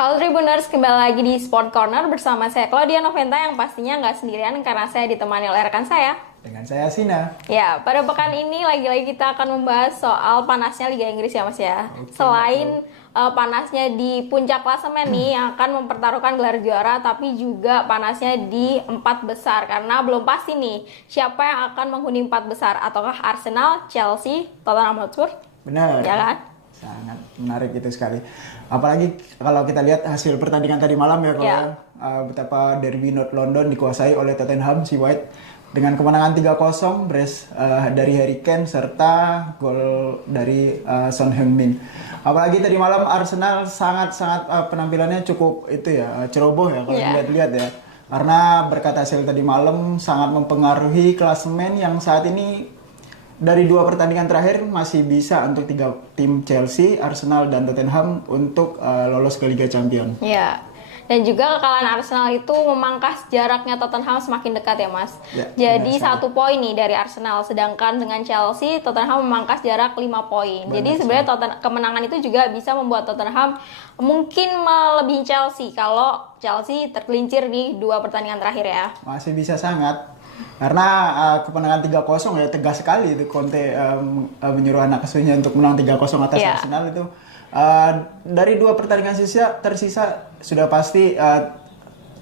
Halo Tribuners, kembali lagi di Sport Corner bersama saya Claudia Noventa yang pastinya nggak sendirian karena saya ditemani oleh rekan saya. Dengan saya Sina. Ya, pada pekan ini lagi-lagi kita akan membahas soal panasnya Liga Inggris ya Mas ya. Selain panasnya di puncak klasemen nih yang akan mempertaruhkan gelar juara, tapi juga panasnya di empat besar karena belum pasti nih siapa yang akan menghuni empat besar, ataukah Arsenal, Chelsea, Tottenham Hotspur? Benar. Ya kan? Sangat menarik itu sekali. Apalagi kalau kita lihat hasil pertandingan tadi malam ya, kalau betapa derby North London dikuasai oleh Tottenham si White dengan kemenangan 3-0 brace dari Harry Kane serta gol dari Son Heung-min. Apalagi tadi malam Arsenal sangat penampilannya cukup itu ya, ceroboh ya kalau dilihat-lihat ya. Karena berkat hasil tadi malam sangat mempengaruhi klasemen yang saat ini dari dua pertandingan terakhir masih bisa untuk tiga tim Chelsea, Arsenal, dan Tottenham untuk lolos ke Liga Champions. Iya. Dan juga kekalahan Arsenal itu memangkas jaraknya Tottenham semakin dekat ya Mas. Ya, jadi 1 poin nih dari Arsenal, sedangkan dengan Chelsea Tottenham memangkas jarak 5 poin. Jadi sebenarnya kemenangan itu juga bisa membuat Tottenham mungkin melebihi Chelsea kalau Chelsea tergelincir di dua pertandingan terakhir ya. Masih bisa sangat. Karena kemenangan 3-0 ya tegas sekali itu Conte menyuruh anak asuhnya untuk menang 3-0 atas Arsenal itu. Dari dua pertandingan tersisa sudah pasti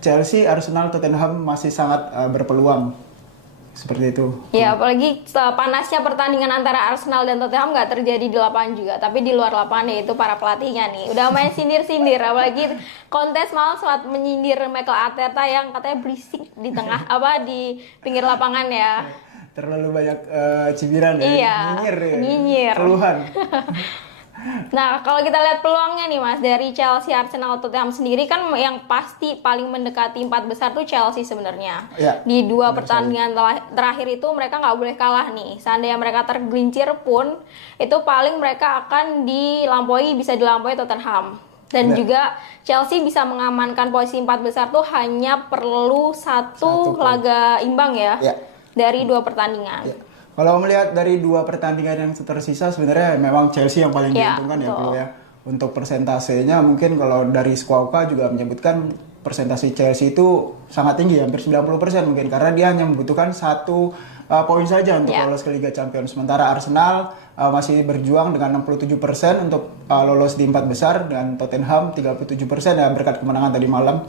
Chelsea, Arsenal, Tottenham masih sangat berpeluang seperti itu. Ya, apalagi panasnya pertandingan antara Arsenal dan Tottenham nggak terjadi di lapangan juga, tapi di luar lapangan, yaitu para pelatihnya nih udah main sindir-sindir. Apalagi kontes malam saat menyindir Mikel Arteta yang katanya berisik di tengah di pinggir lapangan ya. Terlalu banyak cibiran ya. Iya, nyinyir. Keluhan. Nah, kalau kita lihat peluangnya nih Mas, dari Chelsea, Arsenal, Tottenham sendiri kan yang pasti paling mendekati empat besar tuh Chelsea sebenarnya. Ya, di dua pertandingan terakhir itu mereka nggak boleh kalah nih. Seandainya mereka tergelincir pun, itu paling mereka akan bisa dilampaui Tottenham. Dan juga Chelsea bisa mengamankan posisi empat besar tuh hanya perlu satu laga imbang ya dari dua pertandingan. Ya. Kalau melihat dari dua pertandingan yang tersisa sebenarnya memang Chelsea yang paling diuntungkan ya. Untuk persentasenya mungkin kalau dari Squawka juga menyebutkan persentase Chelsea itu sangat tinggi, hampir 90% mungkin, karena dia hanya membutuhkan satu poin saja untuk lolos ke Liga Champions. Sementara Arsenal masih berjuang dengan 67% untuk lolos di empat besar, dan Tottenham 37% ya berkat kemenangan tadi malam.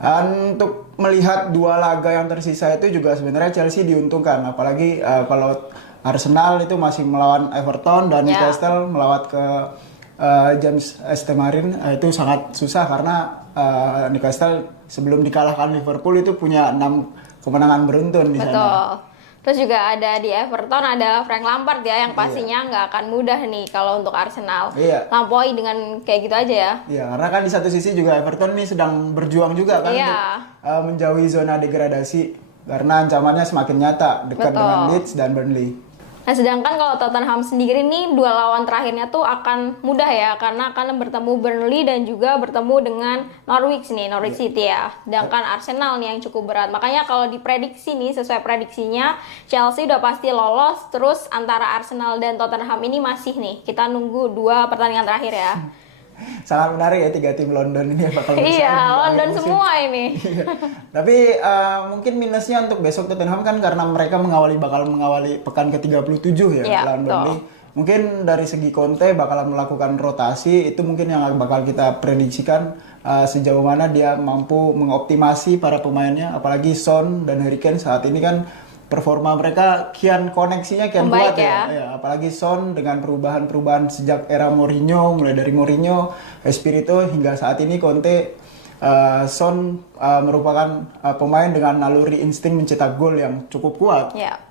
Untuk melihat dua laga yang tersisa itu juga sebenarnya Chelsea diuntungkan, apalagi kalau Arsenal itu masih melawan Everton dan Newcastle melawat ke James St. Marin, itu sangat susah karena Newcastle sebelum dikalahkan Liverpool itu punya 6 kemenangan beruntun di sana. Betul. Terus juga ada di Everton ada Frank Lampard ya, yang pastinya nggak akan mudah nih kalau untuk Arsenal lampaui dengan kayak gitu aja ya. Iya, karena kan di satu sisi juga Everton nih sedang berjuang juga kan untuk menjauhi zona degradasi karena ancamannya semakin nyata dekat dengan Leeds dan Burnley. Nah, sedangkan kalau Tottenham sendiri nih dua lawan terakhirnya tuh akan mudah ya, karena akan bertemu Burnley dan juga bertemu dengan Norwich City ya. Sedangkan Arsenal nih yang cukup berat. Makanya kalau diprediksi nih, sesuai prediksinya Chelsea udah pasti lolos, terus antara Arsenal dan Tottenham ini masih nih kita nunggu dua pertandingan terakhir ya. Sangat menarik ya, tiga tim London ini bakal bersaing. Iya, London semua ini. Tapi mungkin minusnya untuk besok Tottenham kan karena mereka bakal mengawali pekan ke-37 ya lawan Burnley. Mungkin dari segi Conte bakalan melakukan rotasi, itu mungkin yang bakal kita prediksikan sejauh mana dia mampu mengoptimasi para pemainnya, apalagi Son dan Harry Kane saat ini kan performa mereka koneksinya kuat ya. Apalagi Son dengan perubahan sejak era Mourinho, mulai dari Mourinho, Espirito hingga saat ini Conte, Son merupakan pemain dengan naluri insting mencetak gol yang cukup kuat. Ya.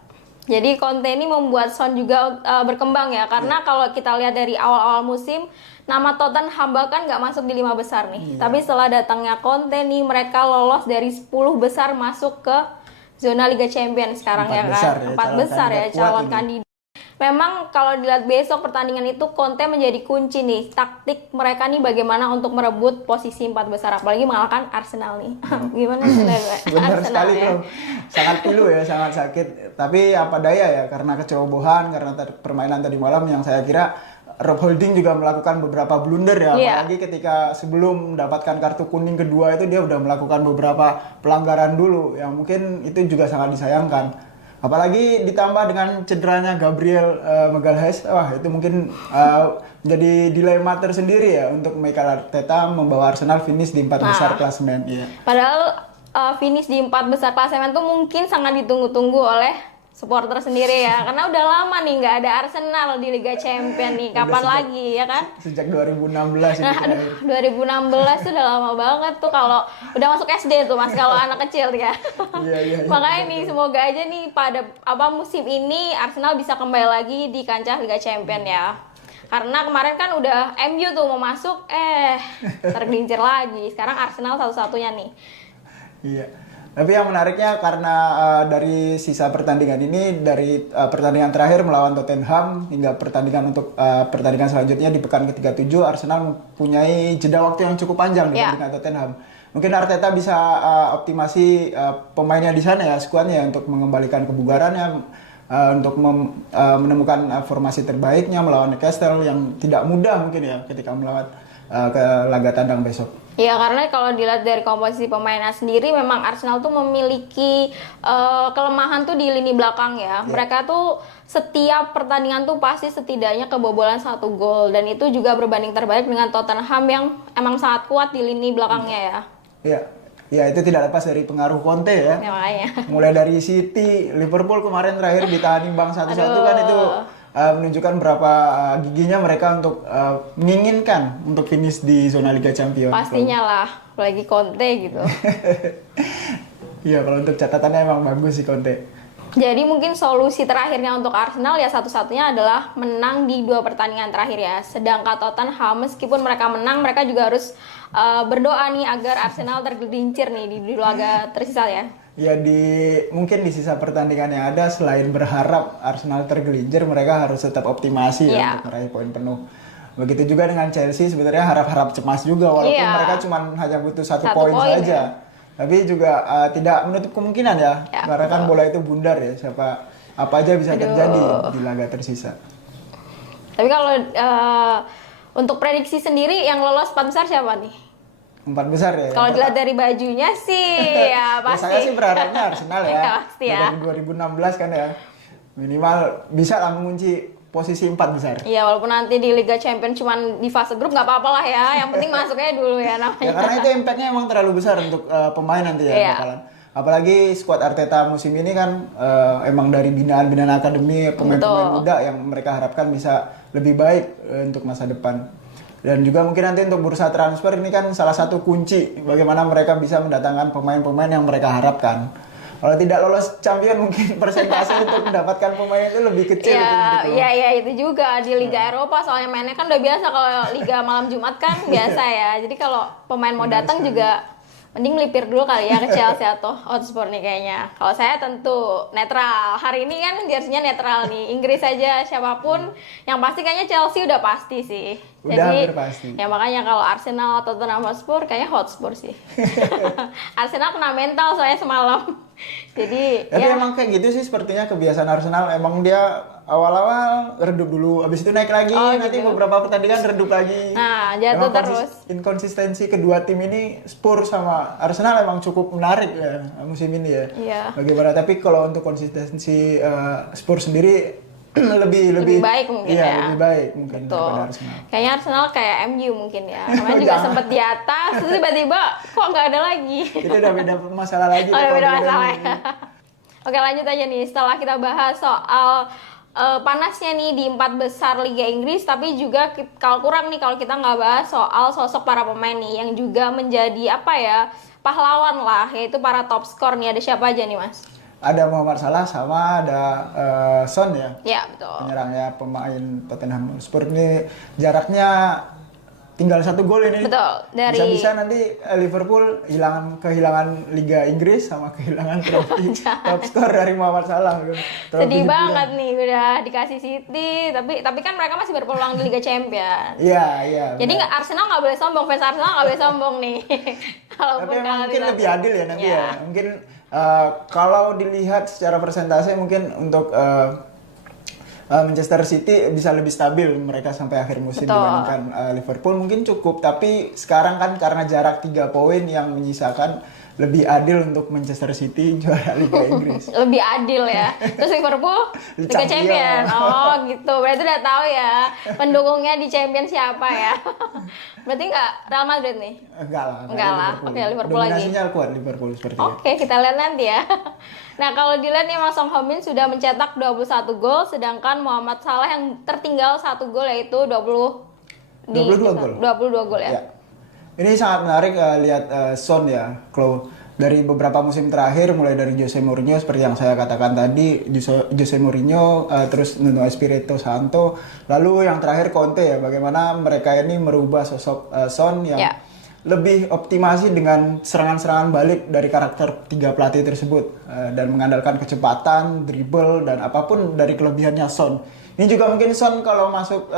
Jadi Conte ini membuat Son juga berkembang ya, karena kalau kita lihat dari awal-awal musim nama Tottenham bahkan nggak masuk di 5 besar nih. Tapi setelah datangnya Conte nih mereka lolos dari 10 besar masuk ke zona Liga Champions sekarang ya kan. 4 besar ya calon kandidat. Memang kalau dilihat besok pertandingan itu Conte menjadi kunci nih, taktik mereka nih bagaimana untuk merebut posisi 4 besar, apalagi mengalahkan Arsenal nih. Gimana Benar sekali ya? Sangat pilu ya, sangat sakit. Tapi apa daya ya, karena kecerobohan, karena permainan tadi malam yang saya kira Rob Holding juga melakukan beberapa blunder ya, Iya. apalagi ketika sebelum mendapatkan kartu kuning kedua itu dia udah melakukan beberapa pelanggaran dulu yang mungkin itu juga sangat disayangkan. Apalagi ditambah dengan cederanya Gabriel Magalhaes, wah itu mungkin jadi dilema tersendiri ya untuk Mikel Arteta membawa Arsenal finish di 4 besar klasemen. Iya. Padahal finish di 4 besar klasemen tuh mungkin sangat ditunggu-tunggu oleh supporter sendiri ya, karena udah lama nih nggak ada Arsenal di Liga Champions nih, kapan lagi ya kan? Sejak 2016 Nah, itu aduh, 2016 tuh udah lama banget tuh, kalau udah masuk SD tuh mas, kalau anak kecil ya. Iya. Makanya nih semoga aja nih pada musim ini Arsenal bisa kembali lagi di kancah Liga Champions ya. Karena kemarin kan udah MU tuh mau masuk, tergelincir lagi. Sekarang Arsenal satu-satunya nih. Iya. Tapi yang menariknya karena dari sisa pertandingan ini, dari pertandingan terakhir melawan Tottenham hingga pertandingan untuk pertandingan selanjutnya di pekan ke-37, Arsenal mempunyai jeda waktu yang cukup panjang dibandingkan Tottenham. Mungkin Arteta bisa optimasi pemainnya di sana ya, skuadnya untuk mengembalikan kebugarannya, untuk menemukan formasi terbaiknya melawan Newcastle yang tidak mudah mungkin ya ketika melawan ke laga tandang besok. Ya, karena kalau dilihat dari komposisi pemainnya sendiri, memang Arsenal tuh memiliki kelemahan tuh di lini belakang ya. Mereka tuh setiap pertandingan tuh pasti setidaknya kebobolan 1 gol, dan itu juga berbanding terbalik dengan Tottenham yang emang sangat kuat di lini belakangnya ya. Iya. Ya, itu tidak lepas dari pengaruh Conte ya. Ya makanya. Mulai dari City, Liverpool kemarin terakhir ditahan imbang 1-1 kan itu menunjukkan berapa giginya mereka untuk menginginkan untuk finish di zona Liga Champions. Pastinya lah, apalagi Conte gitu. Iya, kalau untuk catatannya emang bagus sih Conte. Jadi mungkin solusi terakhirnya untuk Arsenal ya satu-satunya adalah menang di 2 pertandingan terakhir ya. Sedangkan Tottenham meskipun mereka menang, mereka juga harus berdoa nih agar Arsenal tergelincir nih di laga tersisa ya. Ya mungkin di sisa pertandingan yang ada, selain berharap Arsenal tergelincir, mereka harus tetap optimasi ya untuk meraih poin penuh. Begitu juga dengan Chelsea, sebenarnya harap-harap cemas juga walaupun mereka cuma hanya butuh 1 poin saja. Ya. Tapi juga tidak menutup kemungkinan ya karena kan bola itu bundar ya, apa aja bisa terjadi di laga tersisa. Tapi kalau untuk prediksi sendiri yang lolos 4 besar siapa nih? 4 besar ya. Kalau dilihat dari bajunya sih ya pasti. Saya sih berharapnya Arsenal ya. Ya pasti ya. Dari 2016 kan ya. Minimal bisa lah mengunci posisi 4 besar. Iya, walaupun nanti di Liga Champions cuman di fase grup nggak apa-apa lah ya. Yang penting masuknya dulu ya namanya. Ya karena itu impact-nya emang terlalu besar untuk pemain nanti ya bakalan. Apalagi skuad Arteta musim ini kan emang dari binaan-binaan akademi, pemain-pemain muda yang mereka harapkan bisa lebih baik untuk masa depan. Dan juga mungkin nanti untuk bursa transfer ini kan salah satu kunci bagaimana mereka bisa mendatangkan pemain-pemain yang mereka harapkan. Kalau tidak lolos champion mungkin persentase untuk mendapatkan pemain itu lebih kecil. Iya itu juga di Liga Eropa, soalnya mainnya kan udah biasa. Kalau Liga malam Jumat kan biasa ya. Jadi kalau pemain mau datang juga mending melipir dulu kali ya ke Chelsea atau Hotspur nih kayaknya. Kalau saya tentu netral. Hari ini kan jersey-nya netral nih. Inggris aja siapapun. Yang pasti kayaknya Chelsea udah pasti sih. Udah pasti. Ya makanya kalau Arsenal atau Tottenham Hotspur kayaknya Hotspur sih. Arsenal kena mental soalnya semalam. Jadi tapi emang kayak gitu sih sepertinya kebiasaan Arsenal. Emang dia awal-awal redup dulu, habis itu naik lagi, nanti beberapa pertandingan redup lagi. Nah, jatuh terus. Inkonsistensi kedua tim ini, Spurs sama Arsenal emang cukup menarik ya musim ini ya. Iya. Bagaimana? Tapi kalau untuk konsistensi Spurs sendiri lebih baik mungkin ya. Lebih baik mungkin daripada Arsenal. Kayaknya Arsenal kayak MU mungkin ya. Namanya juga sempat di atas, terus tiba-tiba kok nggak ada lagi. Itu udah beda masalah lagi. Udah beda masalah ya. Oke, lanjut aja nih. Setelah kita bahas soal panasnya nih di 4 besar Liga Inggris, tapi juga kalau kurang nih kalau kita nggak bahas soal sosok para pemain nih yang juga menjadi pahlawan lah, yaitu para top skor nih. Ada siapa aja nih mas? Ada Muhammad Salah sama ada Son ya. Iya betul. Penyerangnya pemain Tottenham Hotspur ini jaraknya tinggal 1 gol ini. Betul. Dari bisa nanti Liverpool kehilangan Liga Inggris sama kehilangan trofi top skor dari Muhammad Salah. Sedih banget nih udah dikasih City, tapi kan mereka masih berpeluang di Liga Champions. Iya. Jadi Arsenal nggak boleh sombong, fans Arsenal nggak boleh sombong nih. Tapi mungkin lebih adil ya nanti ya. Mungkin kalau dilihat secara persentase mungkin untuk Manchester City bisa lebih stabil mereka sampai akhir musim dibandingkan Liverpool mungkin cukup, tapi sekarang kan karena jarak 3 poin yang menyisakan, lebih adil untuk Manchester City juara Liga Inggris. Lebih adil ya. Terus Liverpool Liga Champion. Oh gitu. Berarti udah tahu ya pendukungnya di Champion siapa ya. Berarti nggak Real Madrid nih? Enggak lah. Enggak lah. Oke, Liverpool lagi. Dominasinya kuat Liverpool seperti itu. Oke, kita lihat nanti ya. Nah, kalau dilihat nih Mas Son Heung-min sudah mencetak 21 gol, sedangkan Mohamed Salah yang tertinggal 1 gol yaitu 22 gol ya. Ini sangat menarik lihat Son ya, kalau dari beberapa musim terakhir, mulai dari Jose Mourinho seperti yang saya katakan tadi, Jose Mourinho, terus Nuno Espirito Santo, lalu yang terakhir Conte ya, bagaimana mereka ini merubah sosok Son yang lebih optimasi dengan serangan-serangan balik dari karakter 3 pelatih tersebut, dan mengandalkan kecepatan, dribble, dan apapun dari kelebihannya Son. Ini juga mungkin Son kalau masuk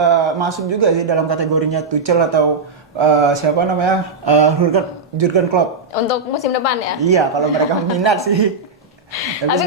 juga sih dalam kategorinya Tuchel atau siapa namanya Jurgen Klopp untuk musim depan ya. Iya, kalau mereka minat sih. tapi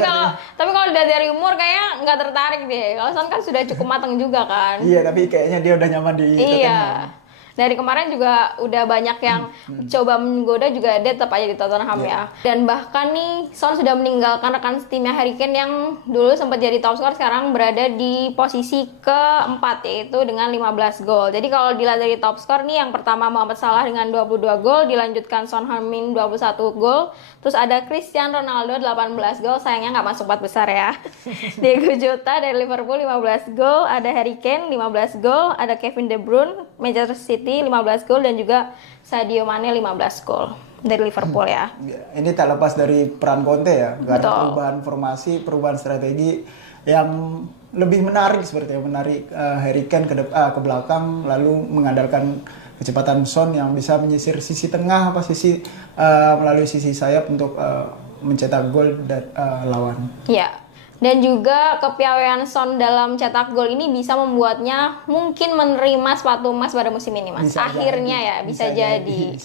kalau dari umur kayaknya nggak tertarik deh. Kalau Son kan sudah cukup matang juga kan. Iya, tapi kayaknya dia udah nyaman di Tottenham. Dari kemarin juga udah banyak yang coba menggoda, juga dia tetap aja di Tottenham ya. Dan bahkan nih Son sudah meninggalkan rekan setimnya Harry Kane yang dulu sempat jadi top skor, sekarang berada di posisi keempat yaitu dengan 15 gol. Jadi kalau dilihat dari top skor nih, yang pertama Mohamed Salah dengan 22 gol, dilanjutkan Son Heung-min 21 gol, terus ada Cristiano Ronaldo 18 gol, sayangnya nggak masuk 4 besar ya. Diego Jota dari Liverpool 15 gol, ada Harry Kane 15 gol, ada Kevin De Bruyne Manchester City 15 gol, dan juga Sadio Mane 15 gol dari Liverpool ya. Ini tak lepas dari peran Conte ya, karena perubahan formasi, perubahan strategi yang lebih menarik, seperti yang menarik Harry Kane ke belakang, lalu mengandalkan kecepatan Son yang bisa menyisir sisi tengah melalui sisi sayap untuk mencetak gol dan lawan. Iya. Dan juga kepiawaian Son dalam cetak gol ini bisa membuatnya mungkin menerima sepatu emas pada musim ini, Mas. Bisa jadi.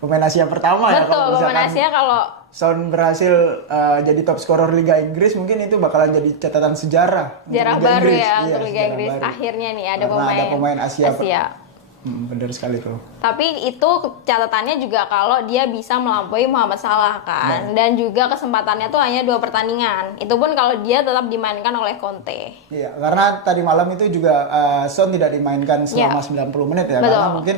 Pemain Asia pertama ya. Betul, pemain Asia kalau Son berhasil jadi top scorer Liga Inggris, mungkin itu bakalan jadi catatan sejarah. Sejarah baru ya untuk Liga Inggris. Akhirnya nih ada pemain Asia. Benar sekali tuh. Tapi itu catatannya juga kalau dia bisa melampaui Mohamed Salah kan. Dan juga kesempatannya tuh hanya 2 pertandingan. Itu pun kalau dia tetap dimainkan oleh Conte. Iya, karena tadi malam itu juga Son tidak dimainkan selama 90 menit ya. Betul. Karena mungkin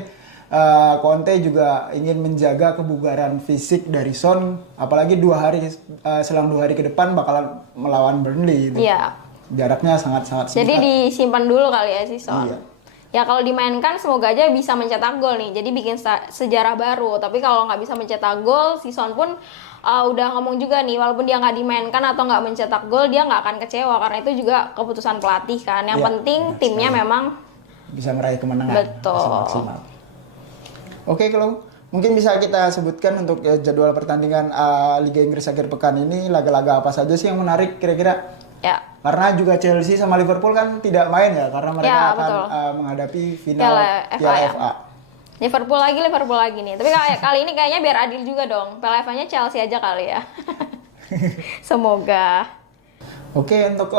Conte juga ingin menjaga kebugaran fisik dari Son, apalagi selang 2 hari ke depan bakalan melawan Burnley gitu. Iya. Jaraknya sangat-sangat singkat. Jadi disimpan dulu kali ya si Son. Iya. Ya kalau dimainkan semoga aja bisa mencetak gol nih, jadi bikin sejarah baru. Tapi kalau nggak bisa mencetak gol, si Son pun udah ngomong juga nih, walaupun dia nggak dimainkan atau nggak mencetak gol, dia nggak akan kecewa, karena itu juga keputusan pelatih kan. Yang penting timnya memang bisa meraih kemenangan. Betul. Maksimal. Oke, kalau mungkin bisa kita sebutkan untuk jadwal pertandingan Liga Inggris akhir pekan ini, laga-laga apa saja sih yang menarik kira-kira? Ya. Karena juga Chelsea sama Liverpool kan tidak main ya, karena mereka akan menghadapi final Piala FA. Liverpool lagi nih. Tapi kali ini kayaknya biar adil juga dong. Piala FA-nya Chelsea aja kali ya. Semoga. Oke, untuk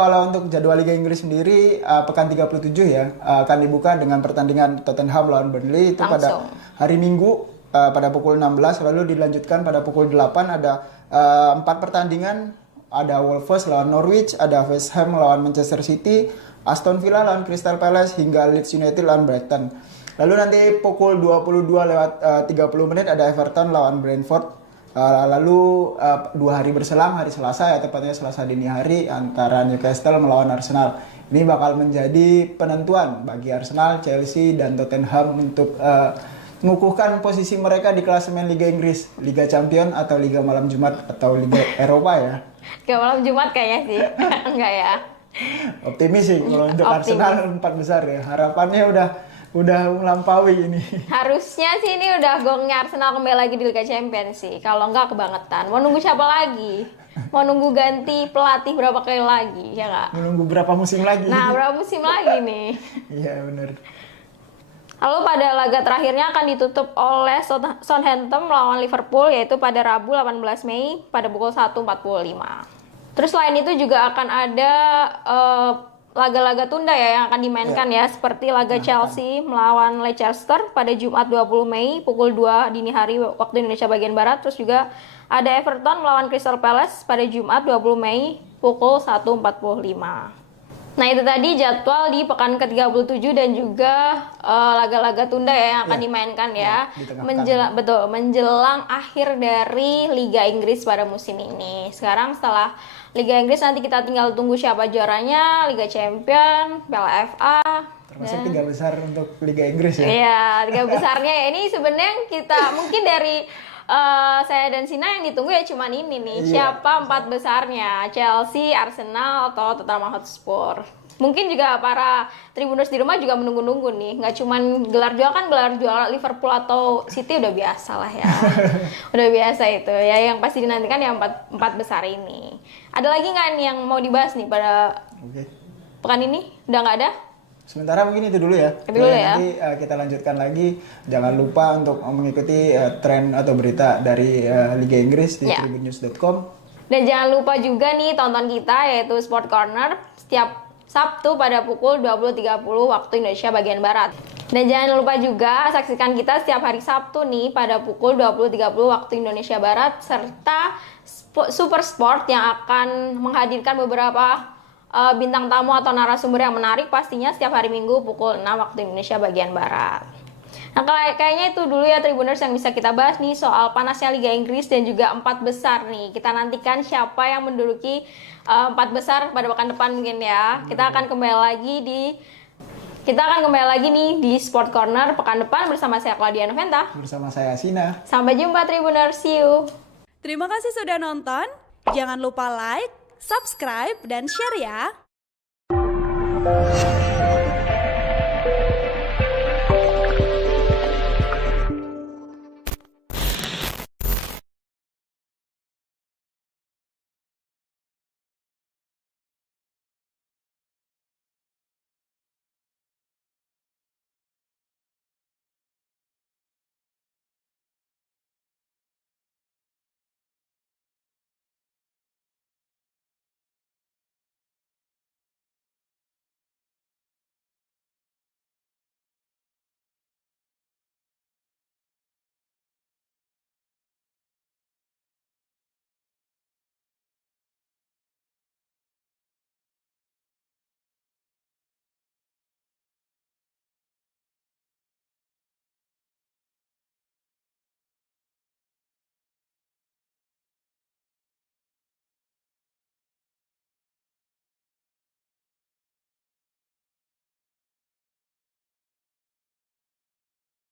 jadwal Liga Inggris sendiri pekan 37 ya akan dibuka dengan pertandingan Tottenham lawan Burnley itu pada hari Minggu pada pukul 16, lalu dilanjutkan pada pukul 8 ada 4 pertandingan. Ada Wolves lawan Norwich, ada West Ham lawan Manchester City, Aston Villa lawan Crystal Palace, hingga Leeds United lawan Brighton. Lalu nanti pukul 22:30 ada Everton lawan Brentford. Lalu 2 hari berselang, hari Selasa ya, tepatnya Selasa dini hari, antara Newcastle melawan Arsenal. Ini bakal menjadi penentuan bagi Arsenal, Chelsea, dan Tottenham untuk mengukuhkan posisi mereka di klasemen Liga Inggris, Liga Champion atau Liga Malam Jumat atau Liga Eropa ya. Liga Malam Jumat kayaknya sih. Enggak ya. Optimis sih kalau untuk Arsenal 4 besar ya. Harapannya udah melampaui ini. Harusnya sih ini udah gongnya Arsenal kembali lagi di Liga Champions sih. Kalau enggak kebangetan. Mau nunggu siapa lagi? Mau nunggu ganti pelatih berapa kali lagi, ya nggak? Menunggu berapa musim lagi? Nah, berapa musim lagi nih? Iya, benar. Lalu pada laga terakhirnya akan ditutup oleh Southampton melawan Liverpool, yaitu pada Rabu 18 Mei pada pukul 1.45. Terus selain itu juga akan ada laga-laga tunda ya yang akan dimainkan ya, seperti laga Chelsea melawan Leicester pada Jumat 20 Mei pukul 2 dini hari waktu Indonesia bagian Barat. Terus juga ada Everton melawan Crystal Palace pada Jumat 20 Mei pukul 1.45. Nah itu tadi jadwal di pekan ke-37 dan juga laga-laga tunda ya yang akan dimainkan ya, menjelang akhir dari Liga Inggris pada musim ini. Sekarang setelah Liga Inggris nanti kita tinggal tunggu siapa juaranya, Liga Champion, Piala FA. Termasuk 3 besar untuk Liga Inggris ya. Iya, 3 besarnya ya. Ini sebenarnya kita mungkin dari saya dan Sina yang ditunggu ya cuman ini nih, siapa 4 besarnya, Chelsea, Arsenal, atau Tottenham Hotspur. Mungkin juga para Tribuners di rumah juga menunggu-nunggu nih, nggak cuman gelar juara, kan gelar juara Liverpool atau City udah biasa lah ya. Udah biasa itu ya, yang pasti dinantikan ya 4 besar ini. Ada lagi nggak nih yang mau dibahas nih pada pekan ini? Udah nggak ada? Sementara mungkin itu dulu ya. Nanti kita lanjutkan lagi. Jangan lupa untuk mengikuti tren atau berita dari Liga Inggris di tribunnews.com. Dan jangan lupa juga nih tonton kita yaitu Sport Corner setiap Sabtu pada pukul 20.30 waktu Indonesia bagian Barat. Dan jangan lupa juga saksikan kita setiap hari Sabtu nih pada pukul 20.30 waktu Indonesia Barat, serta Super Sport yang akan menghadirkan beberapa bintang tamu atau narasumber yang menarik pastinya setiap hari Minggu pukul 6 waktu Indonesia bagian Barat. Nah kayaknya itu dulu ya Tribuners yang bisa kita bahas nih soal panasnya Liga Inggris dan juga 4 besar nih. Kita nantikan siapa yang menduduki 4 besar pada pekan depan mungkin ya. Kita akan kembali lagi nih di Sport Corner pekan depan bersama saya Claudia Noventa. Bersama saya Sina. Sampai jumpa Tribuners, see you. Terima kasih sudah nonton. Jangan lupa like, subscribe, dan share ya.